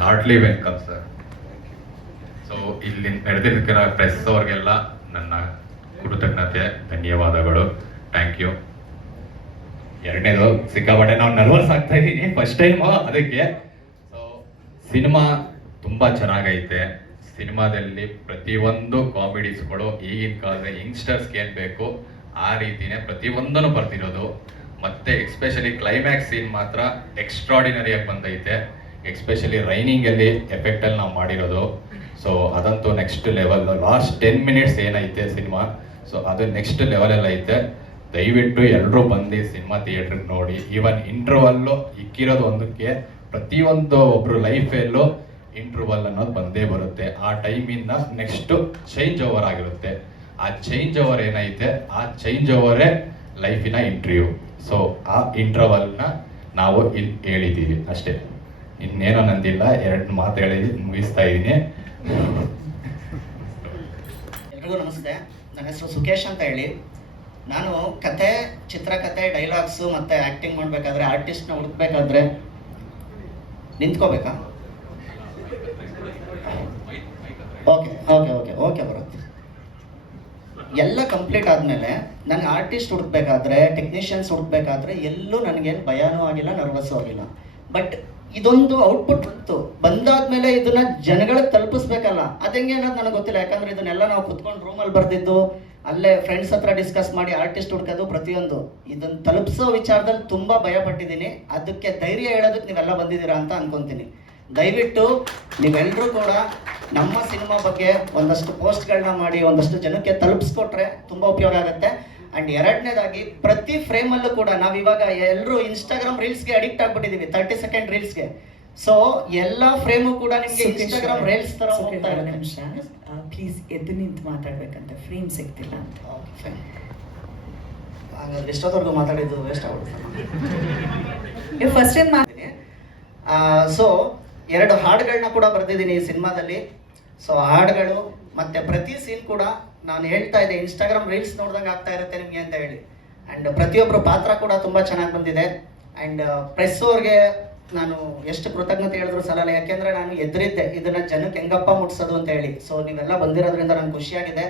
Heartly welcome sir. So ಇಲ್ಲಿ ನಡೆದಿದ್ದಕ್ಕಿರೋ press ಅವ್ರಿಗೆಲ್ಲ ನನ್ನ ಕೃತಜ್ಞತೆ, ಧನ್ಯವಾದಗಳು, ಥ್ಯಾಂಕ್ ಯು. ಎರಡನೇದು, ಸಿಕ್ಕಾಪಟ್ಟೆ ನಾವು ನರ್ವಸ್ ಆಗ್ತಾ ಇದ್ದೀನಿ ಫಸ್ಟ್ ಟೈಮು, ಅದಕ್ಕೆ. ಸೊ ಸಿನಿಮಾ ತುಂಬ ಚೆನ್ನಾಗೈತೆ. ಸಿನಿಮಾದಲ್ಲಿ ಪ್ರತಿಯೊಂದು ಕಾಮಿಡೀಸ್ಗಳು ಈಗಿನ ಕಾಲದ ಯಂಗ್ಸ್ಟರ್ಸ್ಗೆ ಏನು ಬೇಕು ಆ ರೀತಿನೇ ಪ್ರತಿಯೊಂದನ್ನು ಬರ್ತಿರೋದು. ಮತ್ತೆ ಎಕ್ಸ್ಪೆಷಲಿ ಕ್ಲೈಮ್ಯಾಕ್ಸ್ ಸೀನ್ ಮಾತ್ರ ಎಕ್ಸ್ಟ್ರಾಡಿನರಿಯಾಗಿ ಬಂದೈತೆ. ಎಕ್ಸ್ಪೆಷಲಿ ರೈನಿಂಗಲ್ಲಿ ಎಫೆಕ್ಟಲ್ಲಿ ನಾವು ಮಾಡಿರೋದು. ಸೊ ಅದಂತೂ ನೆಕ್ಸ್ಟ್ ಲೆವೆಲ್. ಲಾಸ್ಟ್ 10 minutes ಏನೈತೆ ಸಿನಿಮಾ, ಸೊ ಅದು ನೆಕ್ಸ್ಟ್ ಲೆವೆಲಲ್ಲಿ ಐತೆ. ದಯವಿಟ್ಟು ಎಲ್ಲರೂ ಬಂದು ಸಿನಿಮಾ ಥಿಯೇಟ್ರಿಗೆ ನೋಡಿ. ಈವನ್ ಇಂಟರ್ವಲ್ಲು ಇಕ್ಕಿರೋದು ಒಂದಕ್ಕೆ, ಪ್ರತಿಯೊಂದು ಒಬ್ಬರು ಲೈಫಲ್ಲೂ ಇಂಟರ್ವಲ್ ಅನ್ನೋದು ಬಂದೇ ಬರುತ್ತೆ. ಆ ಟೈಮಿಂದ ನೆಕ್ಸ್ಟ್ ಚೇಂಜ್ ಓವರ್ ಆಗಿರುತ್ತೆ. ಆ ಚೇಂಜ್ ಓವರ್ ಏನೈತೆ, ಆ ಚೇಂಜ್ ಓವರೇ ಲೈಫಿನ ಇಂಟರ್ವ್ಯೂ. ಸೊ ಆ ಇಂಟರ್ವಲ್ನ ನಾವು ಇಲ್ಲಿ ಹೇಳಿದ್ದೀವಿ ಅಷ್ಟೇ, ಇನ್ನೇನೋ ನಂದಿಲ್ಲ. 2 ಮಾತು ಹೇಳಿ ಮುಗಿಸ್ತಾ ಇದ್ದೀನಿ. ಎಲ್ರಿಗೂ ನಮಸ್ತೆ. ನನ್ನ ಹೆಸರು ಸುಕೇಶ್ ಅಂತ ಹೇಳಿ. ನಾನು ಕತೆ, ಚಿತ್ರಕಥೆ, ಡೈಲಾಗ್ಸು ಮತ್ತು ಆ್ಯಕ್ಟಿಂಗ್ ಮಾಡಬೇಕಾದ್ರೆ, ಆರ್ಟಿಸ್ಟ್ನ ಹುಡುಕ್ಬೇಕಾದ್ರೆ ನಿಂತ್ಕೋಬೇಕಾ? ಓಕೆ ಓಕೆ ಓಕೆ ಓಕೆ ಬರುತ್ತೆ. ಎಲ್ಲ ಕಂಪ್ಲೀಟ್ ಆದಮೇಲೆ ನನಗೆ ಆರ್ಟಿಸ್ಟ್ ಹುಡುಕ್ಬೇಕಾದ್ರೆ, ಟೆಕ್ನಿಷಿಯನ್ಸ್ ಹುಡುಕ್ಬೇಕಾದ್ರೆ ಎಲ್ಲೂ ನನಗೇನು ಭಯನೂ ಆಗಿಲ್ಲ, ನರ್ವಸ್ಸೂ ಆಗಿಲ್ಲ. ಬಟ್ ಇದೊಂದು ಔಟ್ಪುಟ್ ಇತ್ತು, ಬಂದಾದ್ಮೇಲೆ ಇದನ್ನ ಜನಗಳಿಗೆ ತಲುಪಿಸ್ಬೇಕಲ್ಲ, ಅದೆಂಗೆ ಅನ್ನೋದು ನನಗೆ ಗೊತ್ತಿಲ್ಲ. ಯಾಕಂದ್ರೆ ಇದನ್ನೆಲ್ಲ ನಾವು ಕುತ್ಕೊಂಡು ರೂಮಲ್ಲಿ ಬರ್ದಿದ್ದು, ಅಲ್ಲೇ ಫ್ರೆಂಡ್ಸ್ ಹತ್ರ ಡಿಸ್ಕಸ್ ಮಾಡಿ ಆರ್ಟಿಸ್ಟ್ ಹುಡ್ಕೋದು, ಪ್ರತಿಯೊಂದು ಇದನ್ನು ತಲುಪಿಸೋ ವಿಚಾರದಲ್ಲಿ ತುಂಬ ಭಯ ಪಟ್ಟಿದ್ದೀನಿ. ಅದಕ್ಕೆ ಧೈರ್ಯ ಹೇಳೋದಕ್ಕೆ ನೀವೆಲ್ಲ ಬಂದಿದ್ದೀರಾ ಅಂತ ಅನ್ಕೊಂತೀನಿ. ದಯವಿಟ್ಟು ನೀವೆಲ್ಲರೂ ಕೂಡ ನಮ್ಮ ಸಿನಿಮಾ ಬಗ್ಗೆ ಒಂದಷ್ಟು ಪೋಸ್ಟ್ಗಳನ್ನ ಮಾಡಿ ಒಂದಷ್ಟು ಜನಕ್ಕೆ ತಲುಪಿಸ್ಕೊಟ್ರೆ ತುಂಬ ಉಪಯೋಗ ಆಗುತ್ತೆ. ಆ್ಯಂಡ್ ಎರಡನೇದಾಗಿ, ಪ್ರತಿ ಫ್ರೇಮಲ್ಲೂ ಕೂಡ ನಾವಿವಾಗ ಎಲ್ಲರೂ ಇನ್ಸ್ಟಾಗ್ರಾಮ್ ರೀಲ್ಸ್ಗೆ ಅಡಿಕ್ಟ್ ಆಗ್ಬಿಟ್ಟಿದ್ದೀವಿ, 30 ಸೆಕೆಂಡ್ ರೀಲ್ಸ್ಗೆ. ಸೊ ಎಲ್ಲ ಫ್ರೇಮು ಕೂಡ ನಿಮಗೆ ಇನ್ಸ್ಟಾಗ್ರಾಮ್ ರೀಲ್ಸ್ ತರ ಹೋಗ್ತಾ ಇದೆ. ನಿಮಿಷ ಪ್ಲೀಸ್ ಎದ್ದು ನಿಂತು ಮಾತಾಡ್ಬೇಕಂತ, ಫ್ರೇಮ್ ಸಿಗ್ತಿಲ್ಲ. ಹಾಗಾದ್ರೆ ಎಷ್ಟೊತ್ತವರೆಗೂ ಮಾತಾಡಿದ್ದು ವೇಸ್ಟ್ ಆಗ್ಬಿಡುತ್ತೆ. ಫಸ್ಟ್ ಟೈಮ್ ಸೊ 2 ಹಾಡುಗಳನ್ನ ಕೂಡ ಬರೆದಿದ್ದೀನಿ ಈ ಸಿನಿಮಾದಲ್ಲಿ. ಸೊ ಹಾಡುಗಳು ಮತ್ತೆ ಪ್ರತಿ ಸೀನ್ ಕೂಡ ನಾನು ಹೇಳ್ತಾ ಇದ್ದೆ, ಇನ್ಸ್ಟಾಗ್ರಾಮ್ ರೀಲ್ಸ್ ನೋಡ್ದಂಗೆ ಆಗ್ತಾ ಇರುತ್ತೆ ನಿಮಗೆ ಅಂತ ಹೇಳಿ. ಆ್ಯಂಡ್ ಪ್ರತಿಯೊಬ್ಬರು ಪಾತ್ರ ಕೂಡ ತುಂಬ ಚೆನ್ನಾಗಿ ಬಂದಿದೆ. ಆ್ಯಂಡ್ ಪ್ರೆಸ್ ಅವ್ರಿಗೆ ನಾನು ಎಷ್ಟು ಕೃತಜ್ಞತೆ ಹೇಳಿದ್ರು ಸಲಲ್ಲ, ಯಾಕೆಂದರೆ ನಾನು ಎದುರಿದ್ದೆ ಇದನ್ನು ಜನಕ್ಕೆ ಹೆಂಗಪ್ಪ ಮುಟ್ಸೋದು ಅಂತ ಹೇಳಿ. ಸೊ ನೀವೆಲ್ಲ ಬಂದಿರೋದ್ರಿಂದ ನನಗೆ ಖುಷಿಯಾಗಿದೆ.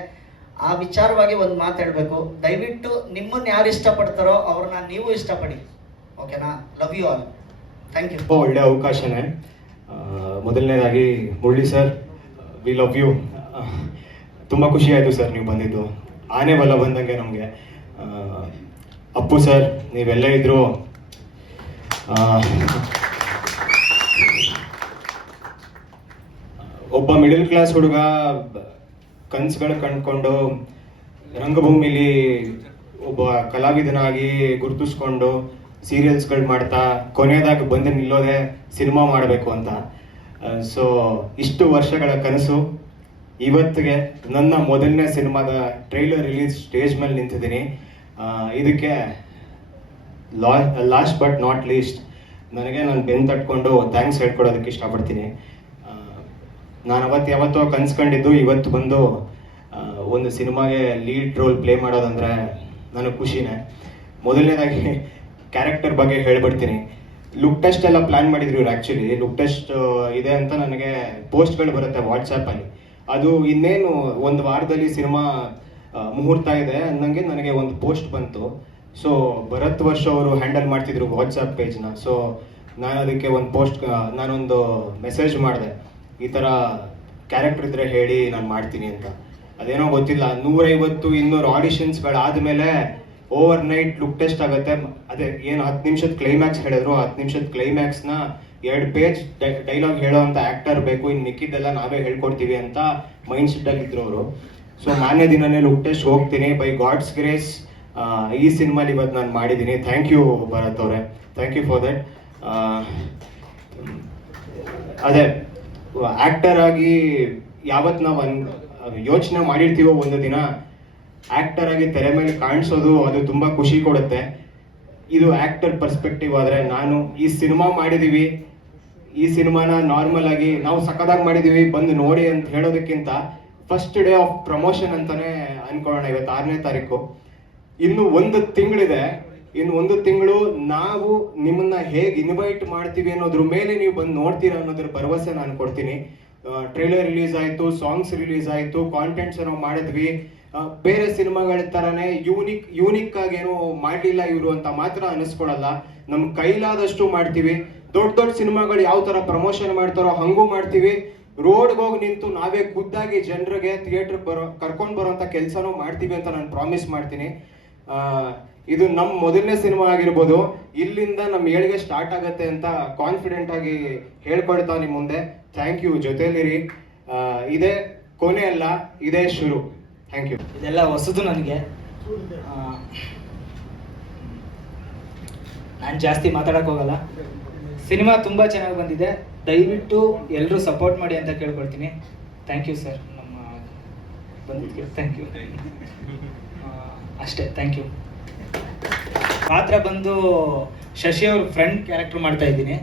ಆ ವಿಚಾರವಾಗಿ ಒಂದು ಮಾತು ಹೇಳಬೇಕು, ದಯವಿಟ್ಟು ನಿಮ್ಮನ್ನು ಯಾರು ಇಷ್ಟಪಡ್ತಾರೋ ಅವ್ರನ್ನ ನೀವು ಇಷ್ಟಪಡಿ, ಓಕೆನಾ? Love you all, thank you. ಒಳ್ಳೆ ಅವಕಾಶನೇ. ಮೊದಲನೇದಾಗಿ Murali sir, we love you. ತುಂಬ ಖುಷಿ ಆಯಿತು ಸರ್ ನೀವು ಬಂದಿದ್ದು, ಆನೆ ಬಲ ಬಂದಂಗೆ ನಮಗೆ. ಅಪ್ಪು ಸರ್, ನೀವೆಲ್ಲ ಇದ್ರು ಒಬ್ಬ ಮಿಡಲ್ ಕ್ಲಾಸ್ ಹುಡುಗ ಕನಸುಗಳು ಕಂಡುಕೊಂಡು ರಂಗಭೂಮಿಲಿ ಒಬ್ಬ ಕಲಾವಿದನಾಗಿ ಗುರುತಿಸ್ಕೊಂಡು ಸೀರಿಯಲ್ಸ್ಗಳು ಮಾಡ್ತಾ ಕೊನೆಯದಾಗಿ ಬಂದು ನಿಲ್ಲೋದೆ ಸಿನಿಮಾ ಮಾಡಬೇಕು ಅಂತ. ಸೊ ಇಷ್ಟು ವರ್ಷಗಳ ಕನಸು ಇವತ್ತಿಗೆ ನನ್ನ ಮೊದಲನೇ ಸಿನಿಮಾದ ಟ್ರೈಲರ್ ರಿಲೀಸ್ ಸ್ಟೇಜ್ ಮೇಲೆ ನಿಂತಿದ್ದೀನಿ. ಇದಕ್ಕೆ ಲಾಸ್ಟ್ ಬಟ್ ನಾಟ್ ಲೀಸ್ಟ್ ನನಗೆ ನಾನು ಬೆನ್ನು ತಟ್ಕೊಂಡು ಥ್ಯಾಂಕ್ಸ್ ಹೇಳ್ಕೊಡೋದಕ್ಕೆ ಇಷ್ಟಪಡ್ತೀನಿ. ನಾನು ಯಾವತ್ತೋ ಕನ್ಸ್ಕೊಂಡಿದ್ದು ಇವತ್ತು ಬಂದು ಒಂದು ಸಿನಿಮಾಗೆ ಲೀಡ್ ರೋಲ್ ಪ್ಲೇ ಮಾಡೋದಂದರೆ ನನಗೆ ಖುಷಿನೇ. ಮೊದಲನೇದಾಗಿ ಕ್ಯಾರೆಕ್ಟರ್ ಬಗ್ಗೆ ಹೇಳ್ಬಿಡ್ತೀನಿ. ಲುಕ್ ಟೆಸ್ಟ್ ಎಲ್ಲ ಪ್ಲ್ಯಾನ್ ಮಾಡಿದ್ರು ಇವ್ರು. ಆ್ಯಕ್ಚುಲಿ ಲುಕ್ ಟೆಸ್ಟ್ ಇದೆ ಅಂತ ನನಗೆ ಪೋಸ್ಟ್ಗಳು ಬರುತ್ತೆ ವಾಟ್ಸಪ್ಪಲ್ಲಿ. ಅದು ಇನ್ನೇನು ಒಂದು ವಾರದಲ್ಲಿ ಸಿನಿಮಾ ಮುಹೂರ್ತ ಇದೆ ಅನ್ನಂಗೆ ನನಗೆ ಒಂದು ಪೋಸ್ಟ್ ಬಂತು. ಸೊ ಭರತ್ ವರ್ಷ ಅವರು ಹ್ಯಾಂಡಲ್ ಮಾಡ್ತಿದ್ರು ವಾಟ್ಸಪ್ ಪೇಜ್ನ. ಸೊ ನಾನು ಅದಕ್ಕೆ ನಾನೊಂದು ಮೆಸೇಜ್ ಮಾಡಿದೆ, ಈ ಥರ ಕ್ಯಾರೆಕ್ಟರ್ ಇದ್ದರೆ ಹೇಳಿ ನಾನು ಮಾಡ್ತೀನಿ ಅಂತ. ಅದೇನೋ ಗೊತ್ತಿಲ್ಲ, 150-200 ಆಡಿಷನ್ಸ್ಗಳಾದಮೇಲೆ ಓವರ್ ನೈಟ್ ಲುಕ್ ಟೆಸ್ಟ್ ಆಗುತ್ತೆ. ಅದೇ ಏನು 10 ನಿಮಿಷದ ಕ್ಲೈಮ್ಯಾಕ್ಸ್ ಹೇಳಿದ್ರು, 10 ನಿಮಿಷದ ಕ್ಲೈಮ್ಯಾಕ್ಸ್ನ 2 ಪೇಜ್ ಡೈಲಾಗ್ ಹೇಳೋ ಅಂತ ಆ್ಯಕ್ಟರ್ ಬೇಕು, ಇನ್ನು ಮಿಕ್ಕಿದ್ದೆಲ್ಲ ನಾವೇ ಹೇಳ್ಕೊಡ್ತೀವಿ ಅಂತ ಮೈಂಡ್ ಸೆಟ್ಟಲ್ಲಿದ್ರು ಅವರು. ಸೊ ಮಾನ್ಯ ದಿನನೇ ಲುಕ್ ಟೆಸ್ಟ್ ಹೋಗ್ತೀನಿ. ಬೈ ಗಾಡ್ಸ್ ಗ್ರೇಸ್ ಈ ಸಿನಿಮಾಲಿ ಇವತ್ತು ನಾನು ಮಾಡಿದ್ದೀನಿ. ಥ್ಯಾಂಕ್ ಯು ಭರತ್ ಅವರೇ, ಥ್ಯಾಂಕ್ ಯು ಫಾರ್ ದಟ್. ಅದೇ ಆ್ಯಕ್ಟರ್ ಆಗಿ ಯಾವತ್ತು ನಾವು ಯೋಚನೆ ಮಾಡಿರ್ತೀವೋ ಒಂದು ದಿನ ಆ್ಯಕ್ಟರ್ ಆಗಿ ತೆರೆ ಮೇಲೆ ಕಾಣಿಸೋದು, ಅದು ತುಂಬ ಖುಷಿ ಕೊಡುತ್ತೆ. ಇದು ಆ್ಯಕ್ಟರ್ ಪರ್ಸ್ಪೆಕ್ಟಿವ್ ಆದರೆ ನಾನು ಈ ಸಿನಿಮಾ ಮಾಡಿದ್ದೀವಿ, ಈ ಸಿನಿಮಾನ ನಾರ್ಮಲ್ ಆಗಿ ನಾವು ಸಖತ್ತಾಗಿ ಮಾಡಿದ್ದೀವಿ ಬಂದು ನೋಡಿ ಅಂತ ಹೇಳೋದಕ್ಕಿಂತ ಫಸ್ಟ್ ಡೇ ಆಫ್ ಪ್ರಮೋಷನ್ ಅಂತಲೇ ಅನ್ಕೊಳ್ಳೋಣ. ಇವತ್ತು 6ನೇ ತಾರೀಕು, ಇನ್ನು 1 ತಿಂಗಳಿದೆ ಇನ್ನು 1 ತಿಂಗಳು ನಾವು ನಿಮ್ಮನ್ನ ಹೇಗೆ ಇನ್ವೈಟ್ ಮಾಡ್ತೀವಿ ಅನ್ನೋದ್ರ ಮೇಲೆ ನೀವು ಬಂದು ನೋಡ್ತೀರಾ ಅನ್ನೋದ್ರ ಭರವಸೆ ನಾನು ಕೊಡ್ತೀನಿ. ಟ್ರೈಲರ್ ರಿಲೀಸ್ ಆಯಿತು, ಸಾಂಗ್ಸ್ ರಿಲೀಸ್ ಆಯಿತು, ಕಾಂಟೆಂಟ್ಸ್ ನಾವು ಮಾಡಿದ್ವಿ. ಬೇರೆ ಸಿನಿಮಾಗಳ ಥರನೇ ಯೂನಿಕ್ ಆಗಿ ಏನೋ ಮಾಡಲಿಲ್ಲ ಇವರು ಅಂತ ಮಾತ್ರ ಅನಿಸ್ಕೊಳಲ್ಲ. ನಮ್ಮ ಕೈಲಾದಷ್ಟು ಮಾಡ್ತೀವಿ. ದೊಡ್ಡ ಸಿನಿಮಾಗಳು ಯಾವ ಥರ ಪ್ರಮೋಷನ್ ಮಾಡ್ತಾರೋ ಹಂಗೂ ಮಾಡ್ತೀವಿ. ರೋಡ್ಗೆ ಹೋಗಿ ನಿಂತು ನಾವೇ ಖುದ್ದಾಗಿ ಜನರಿಗೆ ಥಿಯೇಟ್ರಿಗೆ ಕರ್ಕೊಂಡು ಬರೋಂಥ ಕೆಲಸನೂ ಮಾಡ್ತೀವಿ ಅಂತ ನಾನು ಪ್ರಾಮಿಸ್ ಮಾಡ್ತೀನಿ. ಇದು ನಮ್ಮ ಮೊದಲನೇ ಸಿನಿಮಾ ಆಗಿರ್ಬೋದು. ಇಲ್ಲಿಂದ ನಮ್ಮ ಏಳಿಗೆ ಸ್ಟಾರ್ಟ್ ಆಗುತ್ತೆ ಅಂತ ಕಾನ್ಫಿಡೆಂಟ್ ಆಗಿ ಹೇಳ್ಕೊಳ್ತಾ ನಿಮ್ಮ ಮುಂದೆ. ಥ್ಯಾಂಕ್ ಯು, ಜೊತೆಲಿರಿ. ಇದೇ ಕೊನೆ ಅಲ್ಲ, ಇದೇ ಶುರು. Thank you. ಇದೆಲ್ಲ ಹೊಸದು ನನಗೆ. ನಾನು ಜಾಸ್ತಿ ಮಾತಾಡೋಕೆ ಹೋಗಲ್ಲ. ಸಿನಿಮಾ ತುಂಬ ಚೆನ್ನಾಗಿ ಬಂದಿದೆ. ದಯವಿಟ್ಟು ಎಲ್ಲರೂ ಸಪೋರ್ಟ್ ಮಾಡಿ ಅಂತ ಕೇಳ್ಕೊಳ್ತೀನಿ. ಥ್ಯಾಂಕ್ ಯು ಸರ್, ನಮ್ಮ ಬಂದಿದ್ದಕ್ಕೆ ಥ್ಯಾಂಕ್ ಯು. ಅಷ್ಟೇ, ಥ್ಯಾಂಕ್ ಯು. ಪಾತ್ರ ಬಂದು ಶಶಿ ಅವ್ರ ಫ್ರೆಂಡ್ ಕ್ಯಾರೆಕ್ಟರ್ ಮಾಡ್ತಾ ಇದ್ದೀನಿ.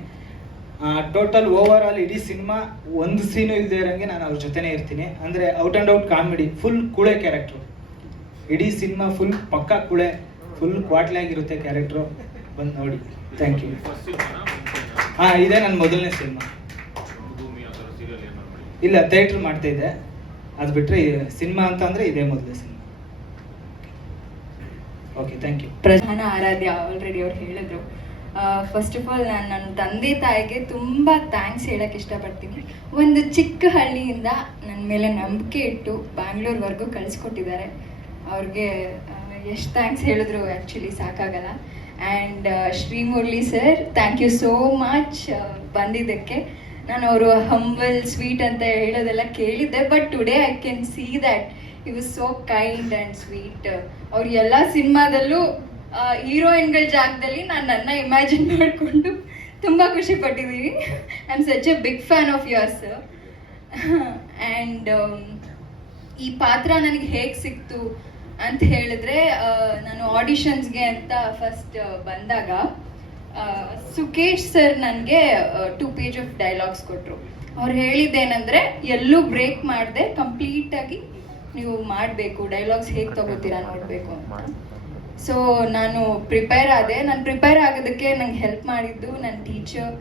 ಟೋಟಲ್ ಓವರ್ ಆಲ್ ಇಡೀ ಸಿನಿಮಾ ಒಂದು ಸೀನು ಇಲ್ಲದೆ ಇರೋಂಗೆ ನಾನು ಅವ್ರ ಜೊತೆನೇ ಇರ್ತೀನಿ. ಅಂದರೆ out and out comedy, full ಕುಳೆ ಕ್ಯಾರೆಕ್ಟ್ರು. ಇಡೀ ಸಿನಿಮಾ ಫುಲ್ ಪಕ್ಕಾ ಕುಳೆ, ಫುಲ್ ಕ್ವಾಟ್ಲಾಗಿರುತ್ತೆ ಕ್ಯಾರೆಕ್ಟ್ರು. ಬಂದು ನೋಡಿ. Thank you. ಇದೇ ನನ್ನ ಮೊದಲನೇ ಸಿನಿಮಾ. ಇಲ್ಲ, ಥಿಯೇಟ್ರ್ ಮಾಡ್ತಾ ಇದ್ದೆ. ಅದು ಬಿಟ್ಟರೆ ಸಿನಿಮಾ ಅಂತ ಅಂದರೆ ಇದೇ ಮೊದಲನೇ ಸಿನಿಮಾ. Okay, thank you. ಪ್ರಧಾನ ಆರಾಧ್ಯ ಆಲ್ರೆಡಿ ಅವ್ರು ಹೇಳಿದ್ರು. ಫಸ್ಟ್ ಆಫ್ ಆಲ್ ನಾನು ನನ್ನ ತಂದೆ ತಾಯಿಗೆ ತುಂಬ ಥ್ಯಾಂಕ್ಸ್ ಹೇಳಕ್ಕೆ ಇಷ್ಟಪಡ್ತೀನಿ. ಒಂದು ಚಿಕ್ಕ ಹಳ್ಳಿಯಿಂದ ನನ್ನ ಮೇಲೆ ನಂಬಿಕೆ ಇಟ್ಟು ಬ್ಯಾಂಗ್ಳೂರ್ವರೆಗೂ ಕಳಿಸ್ಕೊಟ್ಟಿದ್ದಾರೆ. ಅವ್ರಿಗೆ ಎಷ್ಟು ಥ್ಯಾಂಕ್ಸ್ ಹೇಳಿದ್ರು ಆ್ಯಕ್ಚುಲಿ ಸಾಕಾಗಲ್ಲ. And Srimurali sir, thank you so much ಬಂದಿದ್ದಕ್ಕೆ. ನಾನು ಅವರು ಹಂಬಲ್ ಸ್ವೀಟ್ ಅಂತ ಹೇಳೋದೆಲ್ಲ ಕೇಳಿದ್ದೆ, but today I can see that he was so kind and sweet. ಅವ್ರು ಎಲ್ಲ ಸಿನಿಮಾದಲ್ಲೂ ಹೀರೋಯಿನ್ಗಳ ಜಾಗದಲ್ಲಿ ನಾನು ನನ್ನ ಇಮ್ಯಾಜಿನ್ ಮಾಡಿಕೊಂಡು ತುಂಬ ಖುಷಿ ಪಟ್ಟಿದ್ದೀನಿ. I am such a big fan of yours. And ಈ ಪಾತ್ರ ನನಗೆ ಹೇಗೆ ಸಿಕ್ತು ಅಂತ ಹೇಳಿದ್ರೆ, ನಾನು ಆಡಿಷನ್ಸ್ಗೆ ಅಂತ ಫಸ್ಟ್ ಬಂದಾಗ ಸುಕೇಶ್ ಸರ್ ನನಗೆ 2 ಪೇಜ್ ಆಫ್ ಡೈಲಾಗ್ಸ್ ಕೊಟ್ಟರು. ಅವ್ರು ಹೇಳಿದ್ದೇನೆಂದರೆ, ಎಲ್ಲೂ ಬ್ರೇಕ್ ಮಾಡದೆ ಕಂಪ್ಲೀಟಾಗಿ ನೀವು ಮಾಡಬೇಕು, ಡೈಲಾಗ್ಸ್ ಹೇಗೆ ತಗೋತೀರಾ ನೋಡಬೇಕು ಅಂತ. ಸೊ ನಾನು ಪ್ರಿಪೇರ್ ಆದೆ. ನಾನು ಪ್ರಿಪೇರ್ ಆಗೋದಕ್ಕೆ ನಂಗೆ ಹೆಲ್ಪ್ ಮಾಡಿದ್ದು ನನ್ನ teacher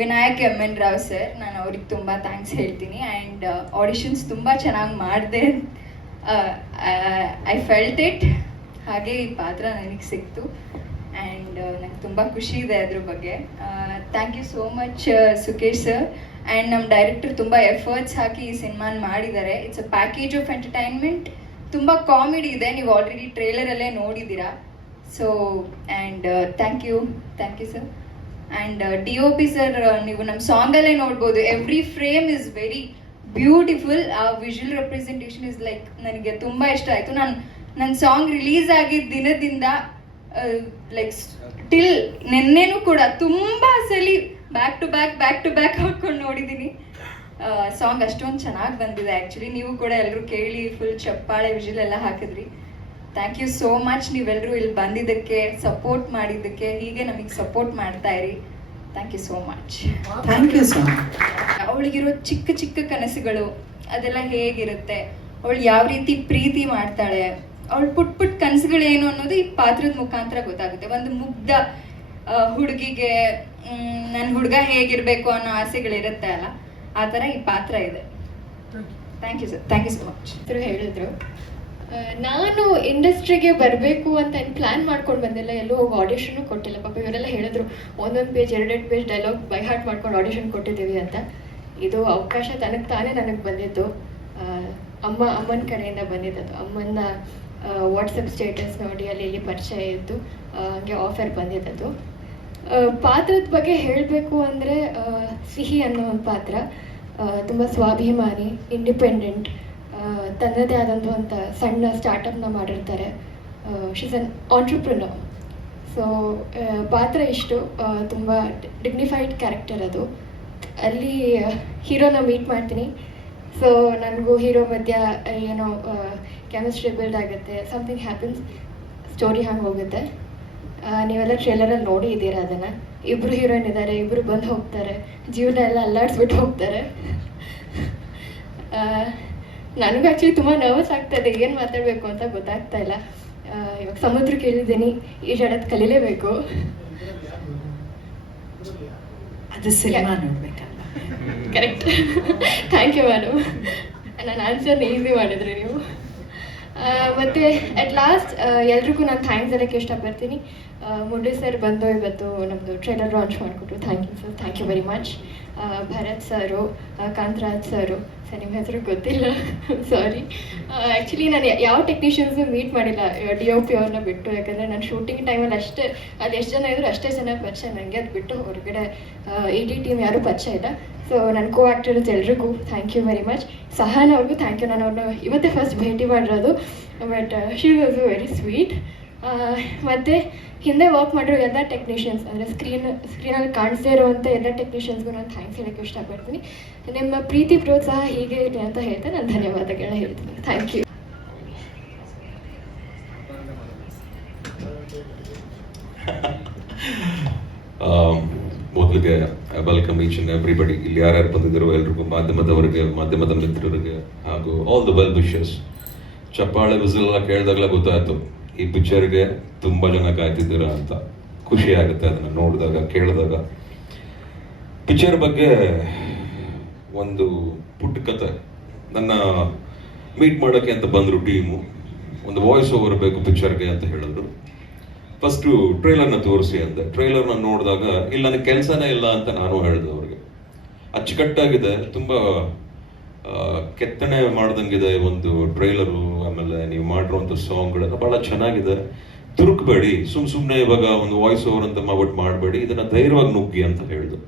Vinayak MN Rao sir. ನಾನು ಅವ್ರಿಗೆ ತುಂಬ ಥ್ಯಾಂಕ್ಸ್ ಹೇಳ್ತೀನಿ. ಆ್ಯಂಡ್ ಆಡಿಷನ್ಸ್ ತುಂಬ ಚೆನ್ನಾಗಿ ಮಾಡಿದೆ. I felt it. ಹಾಗೆ ಈ ಪಾತ್ರ ನನಗೆ ಸಿಕ್ತು. ಆ್ಯಂಡ್ ನಂಗೆ ತುಂಬ ಖುಷಿ ಇದೆ ಅದ್ರ ಬಗ್ಗೆ. Thank you so much Sukesh sir. And ನಮ್ಮ ಡೈರೆಕ್ಟರ್ ತುಂಬ ಎಫರ್ಟ್ಸ್ ಹಾಕಿ ಈ ಸಿನಿಮಾನ ಮಾಡಿದ್ದಾರೆ. It's a package of entertainment. ತುಂಬ ಕಾಮಿಡಿ ಇದೆ, ನೀವು ಆಲ್ರೆಡಿ ಟ್ರೇಲರಲ್ಲೇ ನೋಡಿದ್ದೀರಾ. So and thank you sir. And DOP sir, ನೀವು ನಮ್ಮ ಸಾಂಗಲ್ಲೇ ನೋಡ್ಬೋದು, every frame is very beautiful. ಆ ವಿಜುವಲ್ ರೆಪ್ರೆಸೆಂಟೇಷನ್ ಇಸ್ ಲೈಕ್ ನನಗೆ ತುಂಬ ಇಷ್ಟ ಆಯಿತು. ನನ್ನ ಸಾಂಗ್ ರಿಲೀಸ್ ಆಗಿದ್ದ ದಿನದಿಂದ ಲೈಕ್ ಟಿಲ್ ನೆನ್ನೆನೂ ಕೂಡ ತುಂಬ ಸಲಿ ಬ್ಯಾಕ್ ಟು ಬ್ಯಾಕ್ ಹಾಕ್ಕೊಂಡು ನೋಡಿದ್ದೀನಿ. ಸಾಂಗ್ ಅಷ್ಟೊಂದು ಚೆನ್ನಾಗಿ ಬಂದಿದೆ. ಆ್ಯಕ್ಚುಲಿ ನೀವು ಕೂಡ ಎಲ್ಲರೂ ಕೇಳಿ ಫುಲ್ ಚಪ್ಪಾಳೆ ವಿಜುವಲ್ ಎಲ್ಲ ಹಾಕಿದ್ರಿ. Thank you so much. ನೀವೆಲ್ಲರೂ ಇಲ್ಲಿ ಬಂದಿದ್ದಕ್ಕೆ, ಸಪೋರ್ಟ್ ಮಾಡಿದ್ದಕ್ಕೆ. ಹೀಗೆ ನಮಗೆ ಸಪೋರ್ಟ್ ಮಾಡ್ತಾ ಇರಿ. Thank you so much. Thank you so much. ಅವಳಿಗಿರೋ ಚಿಕ್ಕ ಚಿಕ್ಕ ಕನಸುಗಳು ಅದೆಲ್ಲ ಹೇಗಿರುತ್ತೆ, ಅವಳು ಯಾವ ರೀತಿ ಪ್ರೀತಿ ಮಾಡ್ತಾಳೆ, ಅವಳು ಪುಟ್ ಕನಸುಗಳೇನು ಅನ್ನೋದು ಈ ಪಾತ್ರದ ಮುಖಾಂತರ ಗೊತ್ತಾಗುತ್ತೆ. ಒಂದು ಮುಗ್ಧ ಹುಡುಗಿಗೆ ನನ್ನ ಹುಡುಗ ಹೇಗಿರಬೇಕು ಅನ್ನೋ ಆಸೆಗಳಿರುತ್ತೆ ಅಲ್ಲ, ಆ ಥರ ಈ ಪಾತ್ರ ಇದೆ. Thank you sir. Thank you so much. ಹೇಳಿದ್ರು ನಾನು ಇಂಡಸ್ಟ್ರಿಗೆ ಬರಬೇಕು ಅಂತ ಏನು ಪ್ಲ್ಯಾನ್ ಮಾಡ್ಕೊಂಡು ಬಂದಿಲ್ಲ, ಎಲ್ಲೂ ಹೋಗಿ ಆಡಿಷನ್ನು ಕೊಟ್ಟಿಲ್ಲ. ಪಾಪ ಇವರೆಲ್ಲ ಹೇಳಿದ್ರು 1 page 2 page dialogue by heart ಮಾಡ್ಕೊಂಡು ಆಡಿಷನ್ ಕೊಟ್ಟಿದ್ದೀವಿ ಅಂತ. ಇದು ಅವಕಾಶ ನನಗೆ ಬಂದಿದ್ದು. ಅಮ್ಮನ ಕಡೆಯಿಂದ ಬಂದಿದ್ದದು. ಅಮ್ಮನ ವಾಟ್ಸಪ್ ಸ್ಟೇಟಸ್ ನೋಡಿ ಅಲ್ಲಿ ಪರಿಚಯ ಇದ್ದು ಹಂಗೆ ಆಫರ್ ಬಂದಿದ್ದದು. ಪಾತ್ರದ ಬಗ್ಗೆ ಹೇಳಬೇಕು ಅಂದರೆ, ಸಿಹಿ ಅನ್ನೋ ಒಂದು ಪಾತ್ರ ತುಂಬ ಸ್ವಾಭಿಮಾನಿ, ಇಂಡಿಪೆಂಡೆಂಟ್, ತನ್ನದೇ ಆದಂಥ ಒಂದು ಸಣ್ಣ ಸ್ಟಾರ್ಟಪ್ನ ಮಾಡಿರ್ತಾರೆ. ಶೀಸ್ ಅನ್ ಆಂಟ್ರಪ್ರಿನರ್. ಸೊ ಪಾತ್ರ ಇಷ್ಟು ತುಂಬ ಡಿಗ್ನಿಫೈಡ್ ಕ್ಯಾರೆಕ್ಟರ್ ಅದು. ಅಲ್ಲಿ ಹೀರೋನ ಮೀಟ್ ಮಾಡ್ತೀನಿ. ಸೊ ನನಗೂ ಹೀರೋ ಮಧ್ಯ ಏನೋ ಕೆಮಿಸ್ಟ್ರಿ ಬಿಲ್ಡ್ ಆಗುತ್ತೆ, ಸಮಥಿಂಗ್ ಹ್ಯಾಪನ್ಸ್, ಸ್ಟೋರಿ ಹಂಗೆ ಹೋಗುತ್ತೆ. ನೀವೆಲ್ಲ ಟ್ರೇಲರಲ್ಲಿ ನೋಡಿ ಇದ್ದೀರಾ ಅದನ್ನು. ಇಬ್ಬರು ಹೀರೋಯಿನ್ ಇದ್ದಾರೆ, ಇಬ್ಬರು ಬಂದು ಹೋಗ್ತಾರೆ, ಜೀವನ ಎಲ್ಲ ಅಲ್ಲಾಡಿಸ್ಬಿಟ್ಟು ಹೋಗ್ತಾರೆ. ನನಗೂ ಆ್ಯಕ್ಚುಲಿ ತುಂಬ ನರ್ವಸ್ ಆಗ್ತಾಯಿದೆ, ಏನು ಮಾತಾಡಬೇಕು ಅಂತ ಗೊತ್ತಾಗ್ತಾ ಇಲ್ಲ. ಇವಾಗ ಸಮುದ್ರಕ್ಕೆ ಇಳಿದ್ದೀನಿ, ಈಜಾಡೋದು ಕಲೀಲೇಬೇಕು. ಅದು ಸಿನಿಮಾ ನೋಡ್ಬೇಕಲ್ವಾ? ಕರೆಕ್ಟ್. ಥ್ಯಾಂಕ್ ಯು ಮೇಡಮ್, ನನ್ನ ಆನ್ಸರ್ನ ಈಸಿ ಮಾಡಿದ್ರಿ ನೀವು. ಮತ್ತು ಅಟ್ ಲಾಸ್ಟ್ ಎಲ್ರಿಗೂ ನಾನು ಥ್ಯಾಂಕ್ಸ್ ಹೇಳೋಕ್ಕೆ ಇಷ್ಟಪಡ್ತೀನಿ. ಮುರಳಿ ಸರ್ ಬಂದು ಇವತ್ತು ನಮ್ಮದು ಟ್ರೈಲರ್ ಲಾಂಚ್ ಮಾಡಿಕೊಟ್ರು. Thank you sir, thank you very much. Bharat sir, Kantharaj sir, sir ನಿಮ್ಮ ಹೆಸರು ಗೊತ್ತಿಲ್ಲ, ಸಾರಿ. ಆ್ಯಕ್ಚುಲಿ ನಾನು ಯಾವ ಟೆಕ್ನಿಷಿಯನ್ಸು ಮೀಟ್ ಮಾಡಿಲ್ಲ DOP ಅವ್ರನ್ನ ಬಿಟ್ಟು, ಯಾಕಂದರೆ ನಾನು ಶೂಟಿಂಗ್ ಟೈಮಲ್ಲಿ ಅಷ್ಟೇ, ಅಲ್ಲಿ ಎಷ್ಟು ಜನ ಇದ್ರು ಅಷ್ಟೇ ಜನ ಪರಿಚಯ ನನಗೆ. ಅದು ಬಿಟ್ಟು ಹೊರಗಡೆ AD ಟೀಮ್ ಯಾರೂ ಪರಿಚಯ ಇಲ್ಲ. ಸೊ ನನ್ನ ಕೋ ಆ್ಯಕ್ಟರ್ಸ್ ಎಲ್ರಿಗೂ thank you very much. Sahan ಅವ್ರಿಗೂ ಥ್ಯಾಂಕ್ ಯು. ನಾನು ಅವ್ರನ್ನ ಇವತ್ತೇ ಫಸ್ಟ್ ಭೇಟಿ ಮಾಡಿರೋದು, but she was very sweet. ಮತ್ತು ಹಿಂದೆ ವರ್ಕ್ ಮಾಡಿರೋ ಎಲ್ಲ ಟೆಕ್ನಿಷಿಯನ್ಸ್, ಅಂದರೆ ಸ್ಕ್ರೀನಲ್ಲಿ ಕಾಣಿಸದೇ ಇರುವಂಥ ಎಲ್ಲ ಟೆಕ್ನಿಷಿಯನ್ಸ್ಗೂ ನಾನು ಥ್ಯಾಂಕ್ಸ್ ಹೇಳೋಕ್ಕೆ ಇಷ್ಟಪಡ್ತೀನಿ. ನಿಮ್ಮ ಪ್ರೀತಿ ಪ್ರೋತ್ಸಾಹ ಹೀಗೆ ಇರಲಿ ಅಂತ ಹೇಳ್ತಾ ನಾನು ಧನ್ಯವಾದಗಳನ್ನ ಹೇಳ್ತೀನಿ. Thank you. ಮೊದಲಿಗೆ ವೆಲ್ಕಮ್ ಈಚ್ ಅಂಡ್ ಎವ್ರಿಬಡಿ. ಇಲ್ಲಿ ಯಾರ್ಯಾರು ಬಂದಿದ್ರು ಎಲ್ರಿಗೂ, ಮಾಧ್ಯಮದವರಿಗೆ, ಮಾಧ್ಯಮದ ಮಿತ್ರರಿಗೆ ಹಾಗೂ ಆಲ್ ದ ವೆಲ್ ವಿಶಸ್. ಚಪ್ಪಾಳೆ ವಿಸಿಲ್ ಎಲ್ಲ ಕೇಳಿದಾಗಲೇ ಗೊತ್ತಾಯ್ತು ಈ ಪಿಕ್ಚರ್ಗೆ ತುಂಬ ಜನ ಕಾಯ್ತಿದ್ದೀರಾ ಅಂತ. ಖುಷಿ ಆಗುತ್ತೆ ಅದನ್ನು ನೋಡಿದಾಗ, ಕೇಳಿದಾಗ. ಪಿಕ್ಚರ್ ಬಗ್ಗೆ ಒಂದು ಪುಟ್ಟ ಕತೆ. ನನ್ನ ಮೀಟ್ ಮಾಡೋಕ್ಕೆ ಅಂತ ಬಂದರು ಟೀಮು. ಒಂದು ವಾಯ್ಸ್ ಓವರ್ ಬೇಕು ಪಿಕ್ಚರ್ಗೆ ಅಂತ ಹೇಳಿದ್ರು. ಫಸ್ಟು ಟ್ರೈಲರ್ನ ತೋರಿಸಿ ಅಂದೆ. ಟ್ರೈಲರ್ನ ನೋಡಿದಾಗ ಇಲ್ಲ ನನಗೆ ಕೆಲಸನೇ ಇಲ್ಲ ಅಂತ ನಾನು ಹೇಳಿದೆ ಅವ್ರಿಗೆ. ಅಚ್ಚುಕಟ್ಟಾಗಿದೆ, ತುಂಬ ಕೆತ್ತನೆ ಮಾಡ್ದಂಗಿದೆ ಒಂದು ಟ್ರೈಲರು. ಆಮೇಲೆ ನೀವು ಮಾಡಿರುವಂಥ ಸಾಂಗ್ಗಳೆಲ್ಲ ಭಾಳ ಚೆನ್ನಾಗಿದೆ. ತುರುಕ್ಬೇಡಿ, ಸುಮ್ಮನೆ ಇವಾಗ ಒಂದು ವಾಯ್ಸ್ ಓವರ್ ಅಂತ ಮಾಡ್ಬಿಟ್ಟು ಮಾಡಬೇಡಿ, ಇದನ್ನು ಧೈರ್ಯವಾಗಿ ನುಗ್ಗಿ ಅಂತ ಹೇಳಿದ್ರು.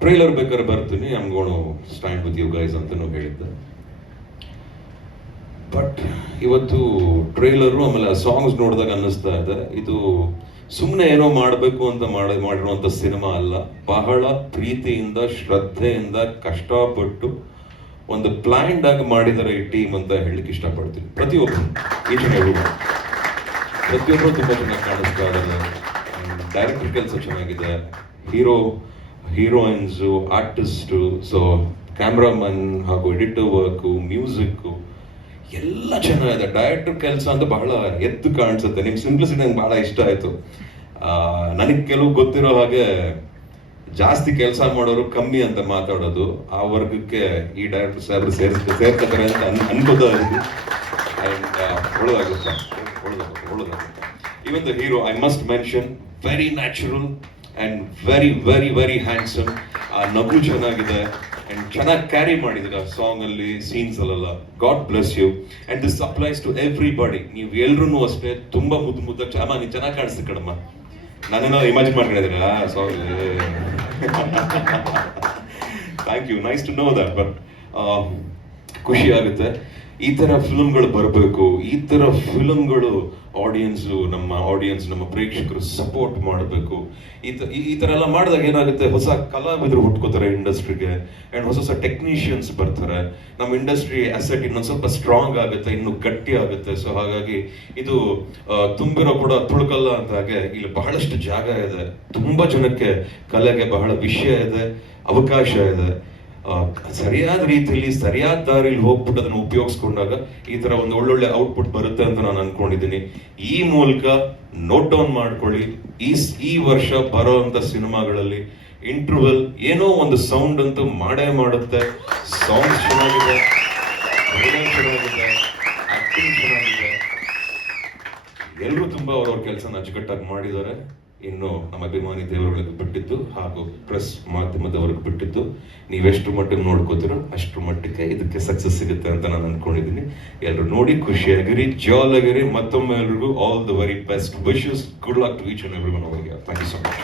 ಟ್ರೈಲರ್ ಬೇಕಾದ್ರೆ ಬರ್ತೀನಿ, I am gonna stand with you guys ಅಂತಲೂ ಹೇಳಿದ್ದೆ. ಬಟ್ ಇವತ್ತು ಟ್ರೈಲರು ಆಮೇಲೆ ಆ ಸಾಂಗ್ಸ್ ನೋಡಿದಾಗ ಅನ್ನಿಸ್ತಾ ಇದೆ, ಇದು ಸುಮ್ಮನೆ ಏನೋ ಮಾಡಬೇಕು ಅಂತ ಮಾಡಿರುವಂಥ ಸಿನಿಮಾ ಅಲ್ಲ. ಬಹಳ ಪ್ರೀತಿಯಿಂದ, ಶ್ರದ್ಧೆಯಿಂದ, ಕಷ್ಟಪಟ್ಟು ಒಂದು ಪ್ಲ್ಯಾನ್ಡ್ ಆಗಿ ಮಾಡಿದ್ದಾರೆ ಈ ಟೀಮ್ ಅಂತ ಹೇಳಲಿಕ್ಕೆ ಇಷ್ಟಪಡ್ತೀನಿ. ಪ್ರತಿಯೊಬ್ಬರು, ಈಚ್ ಅಂಡ್ ಎವ್ರಿ ಒನ್, ಪ್ರತಿಯೊಬ್ಬರು ತುಂಬ ಚೆನ್ನಾಗಿ ಕಾಣಿಸ್ತಾ ಇದ್ದಾರೆ. ಡೈರೆಕ್ಟರ್ ಕೆಲಸ ಚೆನ್ನಾಗಿದೆ, ಹೀರೋಯಿನ್ಸು, ಆರ್ಟಿಸ್ಟು, ಸೊ ಕ್ಯಾಮ್ರಾಮನ್ ಹಾಗೂ ಎಡಿಟರ್ ವರ್ಕು, ಮ್ಯೂಸಿಕ್ಕು ಎಲ್ಲ ಚೆನ್ನಾಗಿದೆ. ಡೈರೆಕ್ಟರ್ ಕೆಲಸ ಅಂತ ಬಹಳ ಎದ್ದು ಕಾಣಿಸುತ್ತೆ. ನಿಮ್ಮ ಸಿಂಪ್ಲಿಸಿಟಿ ನಂಗೆ ಬಹಳ ಇಷ್ಟ ಆಯಿತು. ನನಗೆ ಕೆಲವು ಗೊತ್ತಿರೋ ಹಾಗೆ ಜಾಸ್ತಿ ಕೆಲಸ ಮಾಡೋರು ಕಮ್ಮಿ ಅಂತ ಮಾತಾಡೋದು, ಆ ವರ್ಗಕ್ಕೆ ಈ ಡೈರೆಕ್ಟರ್ ಸಾಹೇಬರು ಸೇರ್ತಾರೆ ಅಂತ ಅನ್ಕೋತಾ ಇದ್ದೀನಿ. ಆ್ಯಂಡ್ ಒಳ್ಳೆದಾಗುತ್ತೆ. Even the hero, I must mention, very natural and very very very handsome. ಆ ನಗು ಚೆನ್ನಾಗಿದೆ ಆ್ಯಂಡ್ ಚೆನ್ನಾಗಿ ಕ್ಯಾರಿ ಮಾಡಿದ್ದೀರ ಸಾಂಗಲ್ಲಿ, ಸೀನ್ಸಲ್ಲೆಲ್ಲ. God bless you. And this applies to everybody. ನೀವು ಎಲ್ರೂ ಅಷ್ಟೇ ತುಂಬ ಮುದ್ದಾಗಿ ಅಮ್ಮ ನೀನು ಚೆನ್ನಾಗಿ ಕಾಣಿಸ್ತೆ ಕಣಮ್ಮ. ನಾನೇನೋ ಇಮ್ಯಾಜಿನ್ ಮಾಡ್ಕೊಂಡಿದ್ದೀರಾ? Sorry. Thank you, nice to know that. But ಖುಷಿ ಆಗುತ್ತೆ. ಈ ಥರ ಫಿಲ್ಮ್ಗಳು ಬರಬೇಕು. ಈ ಥರ ಫಿಲ್ಮ್ಗಳು ನಮ್ಮ ಪ್ರೇಕ್ಷಕರು ಸಪೋರ್ಟ್ ಮಾಡಬೇಕು. ಈ ಥರ ಎಲ್ಲ ಮಾಡಿದಾಗ ಏನಾಗುತ್ತೆ, ಹೊಸ ಕಲಾವಿದರು ಹುಟ್ಕೋತಾರೆ ಇಂಡಸ್ಟ್ರಿಗೆ, ಆ್ಯಂಡ್ ಹೊಸ ಟೆಕ್ನಿಷಿಯನ್ಸ್ ಬರ್ತಾರೆ. ನಮ್ಮ ಇಂಡಸ್ಟ್ರಿ ಅಸೆಟ್ ಇನ್ನೊಂದು ಸ್ವಲ್ಪ ಸ್ಟ್ರಾಂಗ್ ಆಗುತ್ತೆ, ಇನ್ನೂ ಗಟ್ಟಿ ಆಗುತ್ತೆ. ಸೊ ಹಾಗಾಗಿ ಇದು ತುಂಬಿರೋ ಕೂಡ ತುಳುಕಲ್ಲ ಅಂತ ಹಾಗೆ ಇಲ್ಲಿ ಬಹಳಷ್ಟು ಜಾಗ ಇದೆ. ತುಂಬ ಜನಕ್ಕೆ ಕಲೆಗೆ ಬಹಳ ವಿಷಯ ಇದೆ, ಅವಕಾಶ ಇದೆ. ಸರಿಯಾದ ರೀತಿಯಲ್ಲಿ, ಸರಿಯಾದ ದಾರಿಲಿ ಹೋಗ್ಬಿಟ್ಟು ಅದನ್ನು ಉಪಯೋಗಿಸ್ಕೊಂಡಾಗ ಈ ಥರ ಒಂದು ಒಳ್ಳೊಳ್ಳೆ ಔಟ್ಪುಟ್ ಬರುತ್ತೆ ಅಂತ ನಾನು ಅನ್ಕೊಂಡಿದ್ದೀನಿ. ಈ ಮೂಲಕ ನೋಟ್ ಡೌನ್ ಮಾಡ್ಕೊಳ್ಳಿ, ಈ ವರ್ಷ ಬರೋವಂಥ ಸಿನಿಮಾಗಳಲ್ಲಿ ಇಂಟರ್ವಲ್ ಏನೋ ಒಂದು ಸೌಂಡ್ ಅಂತೂ ಮಾಡೇ ಮಾಡುತ್ತೆ. ಸಾಂಗ್ ಚೆನ್ನಾಗಿದೆ, ಚೆನ್ನಾಗಿದೆ, ಆಕ್ಟಿಂಗ್ ಚೆನ್ನಾಗಿದೆ. ಎಲ್ಲರೂ ತುಂಬ ಅವ್ರವ್ರ ಕೆಲಸನ ಅಚ್ಚುಕಟ್ಟಾಗಿ ಮಾಡಿದ್ದಾರೆ. ಇನ್ನು ನಮ್ಮ ಅಭಿಮಾನಿ ದೇವರುಗಳಿಗೆ ಬಿಟ್ಟಿದ್ದು ಹಾಗೂ ಪ್ರೆಸ್ ಮಾಧ್ಯಮದವ್ರಿಗೆ ಬಿಟ್ಟಿದ್ದು, ನೀವೆಷ್ಟು ಮಟ್ಟಿಗೆ ನೋಡ್ಕೋತೀರೋ ಅಷ್ಟು ಮಟ್ಟಿಗೆ ಇದಕ್ಕೆ ಸಕ್ಸಸ್ ಸಿಗುತ್ತೆ ಅಂತ ನಾನು ಅನ್ಕೊಂಡಿದ್ದೀನಿ. ಎಲ್ಲರೂ ನೋಡಿ ಖುಷಿಯಾಗಿರಿ, ಜಾಲಾಗಿರಿ. ಮತ್ತೊಮ್ಮೆ ಎಲ್ರಿಗೂ all the very best wishes. Good luck to each and every one. Thank you so much.